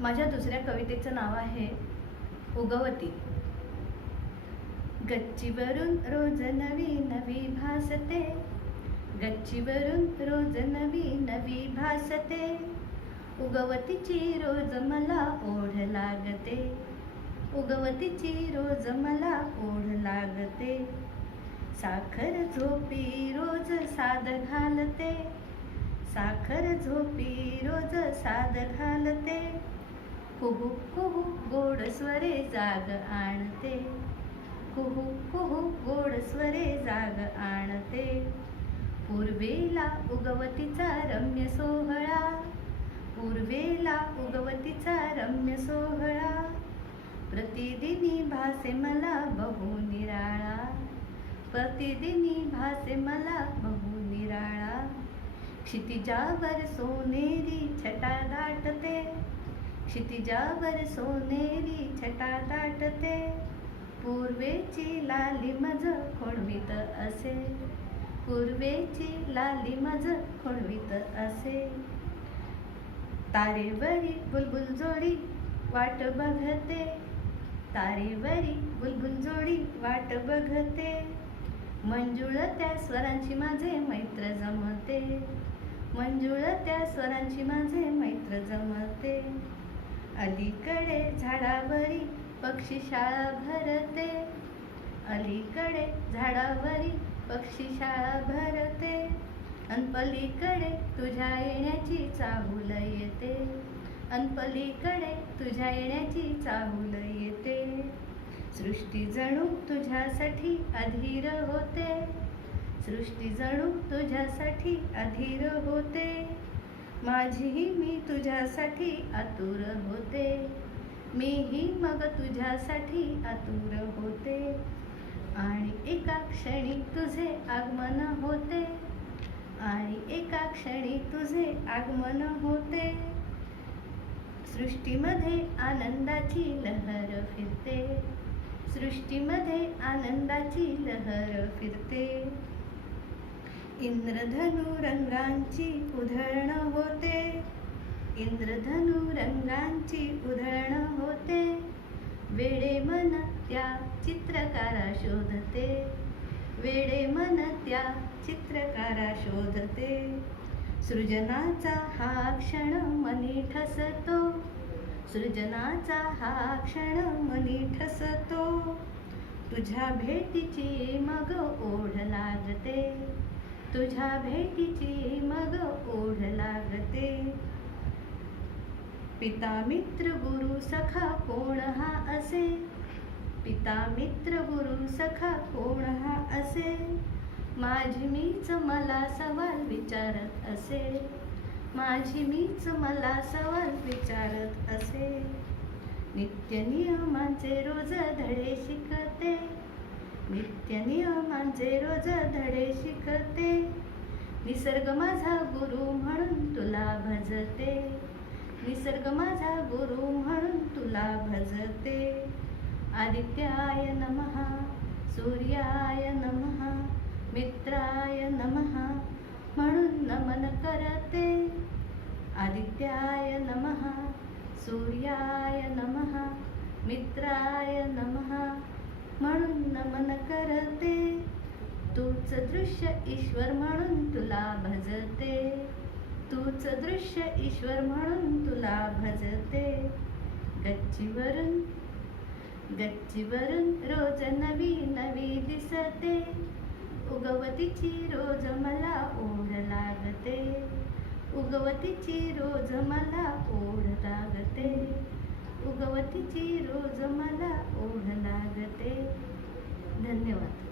माझ्या दुसऱ्या कवितेचं नाव आहे उगवती. गच्चीवरून रोज नवी नवी भासते, गच्चीवरून रोज नवी नवी भासते, उगवतीची रोज मला ओढ लागते, उगवतीची रोज मला ओढ लागते. साखर झोपी रोज साद घालते, साखर झोपी रोज साद घालते, कुहू कुहू गोड स्वरे जाग आणते, कुहू कुहू गोड स्वरे जाग आणते. पूर्वेला उगवतीचा रम्य सोहळा, पूर्वेला उगवतीचा रम्य सोहळा, प्रतिदिनी भासे मला बहु निराळा, प्रतिदिनी भासे मला बहु निराळा. क्षितिजावर सोनेरी छटा दाटते, क्षितिजावर सोनेरी छटा दाटते, पूर्वेची लाली मज खुणवीत असे, पूर्वेची लाली मज खुणवीत असे. तारेवरी बुलबुल जोडी वाट बघते, तारेवरी बुलबुल जोडी वाट बघते, मंजुळ त्या स्वरांची माझे मैत्र जमते, मंजुळ त्या स्वरांची माझे मैत्र जमते. अलीकडे झाडावरी पक्षी शाळा भरते, अलीकडे झाडावरी पक्षी शाळा भरते, अनपलीकडे तुझ्या येण्याची चाहूल येते, अनपलीकडे तुझ्या येण्याची चाहूल येते. सृष्टी जणू तुझ्यासाठी अधीर होते, सृष्टी जणू तुझ्यासाठी अधीर होते, माझीही मी तुझ्यासाठी आतुर होते, मीही मग तुझ्यासाठी आतुर होते. आणि एका क्षणी तुझे आगमन होते, आणि एका क्षणी तुझे आगमन होते, सृष्टीमध्ये आनंदाची लहर फिरते, सृष्टीमध्ये आनंदाची लहर फिरते. इंद्रधनु रंगांची उधळण होते, इंद्रधनु रंगांची उधळण होते, वेडे मन त्या चित्रकारा शोधते, वेडे मन त्या चित्रकारा शोधते. सृजनाचा हा क्षण मनी ठसतो, सृजनाचा हा क्षण मनी ठसतो, तुझ्या भेटीची मग ओढ लागते, तुझ्या भेटीची मग ओढ लागते. पिता मित्र गुरु सखा कोण हा असे, पिता मित्र गुरु सखा कोण हा असे, माझी मीच मला सवाल विचारत असे, माझी मीच मला सवाल विचारत असे. नित्य नियमांचे रोज धडे शिकते, नित्य नियमांचे रोज धडे शिकते, निसर्ग माझा गुरु म्हणून तुला भजते, निसर्ग माझा गुरु म्हणून तुला भजते. आदित्याय नमः, सूर्याय नमः, मित्राय नमः म्हणून नमन करते, आदित्याय नमः, सूर्याय नमः, मित्राय नमः म्हणून नमन करते. तूच दृश्य ईश्वर म्हणून तुला भजते, तूच दृश्य ईश्वर म्हणून तुला भजते. गच्चीवरून गच्चीवरून रोज नवी नवी दिसते, उगवतीची रोज मला ओढ लागते, उगवतीची रोज मला ओढ लागते, उगवतीची रोज मला ओढ लागते. धन्यवाद.